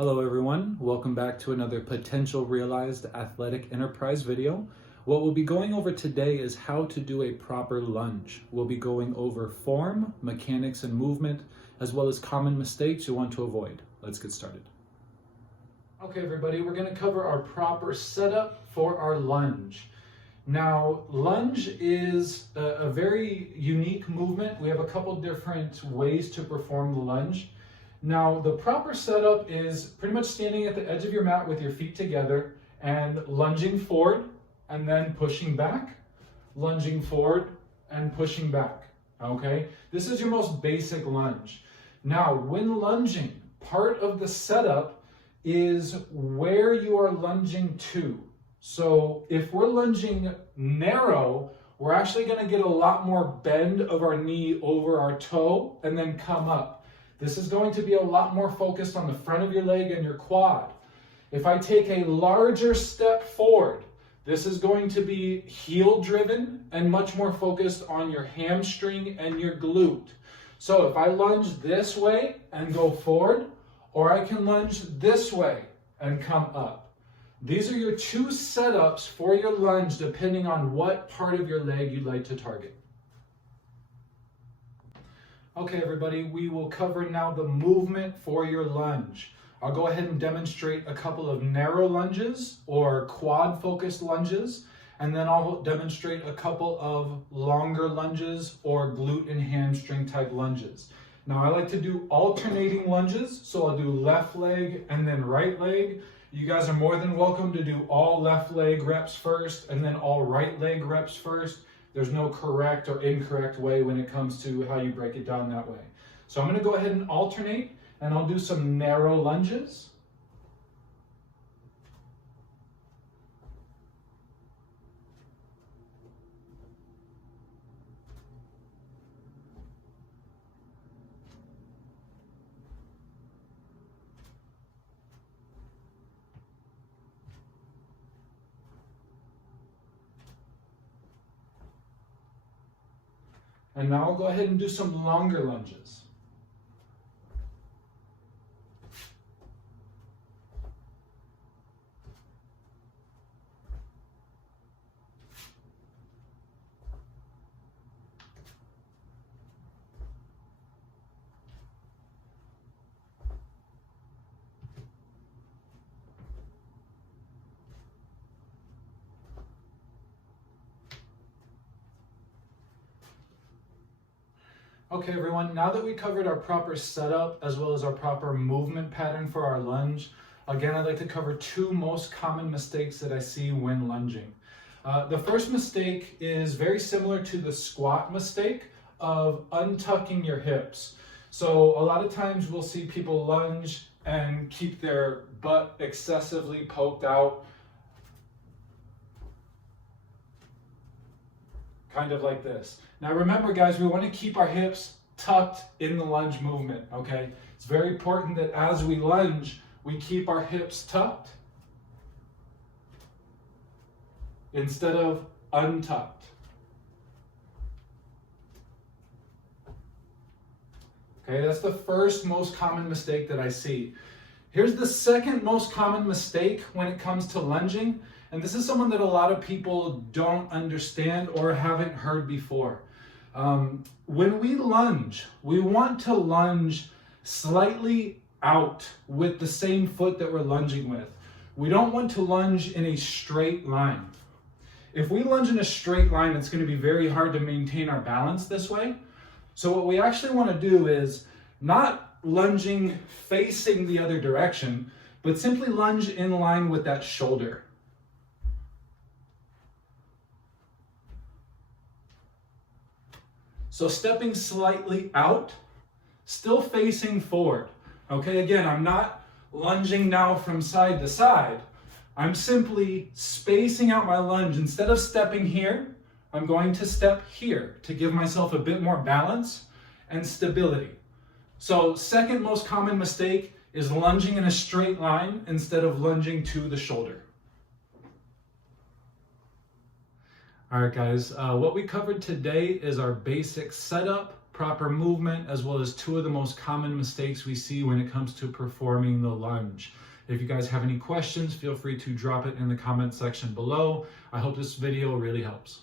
Hello everyone, welcome back to another potential realized athletic enterprise video. What we'll be going over today is how to do a proper lunge. We'll be going over form, mechanics and movement, as well as common mistakes you want to avoid. Let's get started. Okay everybody, we're going to cover our proper setup for our lunge. Now, lunge is a very unique movement. We have a couple different ways to perform the lunge. Now, the proper setup is pretty much standing at the edge of your mat with your feet together and lunging forward and then pushing back, lunging forward and pushing back, okay? This is your most basic lunge. Now, when lunging, part of the setup is where you are lunging to. So if we're lunging narrow, we're actually going to get a lot more bend of our knee over our toe and then come up. This is going to be a lot more focused on the front of your leg and your quad. If I take a larger step forward, this is going to be heel driven and much more focused on your hamstring and your glute. So if I lunge this way and go forward, or I can lunge this way and come up. These are your two setups for your lunge depending on what part of your leg you'd like to target. Okay everybody, we will cover now the movement for your lunge. I'll go ahead and demonstrate a couple of narrow lunges or quad focused lunges, and then I'll demonstrate a couple of longer lunges or glute and hamstring type lunges. Now I like to do alternating lunges, so I'll do left leg and then right leg. You guys are more than welcome to do all left leg reps first and then all right leg reps first. There's no correct or incorrect way when it comes to how you break it down that way. So I'm going to go ahead and alternate, and I'll do some narrow lunges. And now I'll go ahead and do some longer lunges. Okay everyone, now that we covered our proper setup as well as our proper movement pattern for our lunge, again I'd like to cover two most common mistakes that I see when lunging. The first mistake is very similar to the squat mistake of untucking your hips. So a lot of times we'll see people lunge and keep their butt excessively poked out, kind of like this. Now remember guys, we want to keep our hips tucked in the lunge movement, okay? It's very important that as we lunge, we keep our hips tucked instead of untucked. Okay, that's the first most common mistake that I see. Here's the second most common mistake when it comes to lunging, and this is someone that a lot of people don't understand or haven't heard before. When we lunge, we want to lunge slightly out with the same foot that we're lunging with. We don't want to lunge in a straight line. If we lunge in a straight line, it's going to be very hard to maintain our balance this way. So what we actually want to do is not lunging facing the other direction, but simply lunge in line with that shoulder. So stepping slightly out, still facing forward. Okay, again, I'm not lunging now from side to side. I'm simply spacing out my lunge. Instead of stepping here, I'm going to step here to give myself a bit more balance and stability. So second most common mistake is lunging in a straight line instead of lunging to the shoulder. All right guys, what we covered today is our basic setup, proper movement, as well as 2 of the most common mistakes we see when it comes to performing the lunge. If you guys have any questions, feel free to drop it in the comment section below. I hope this video really helps.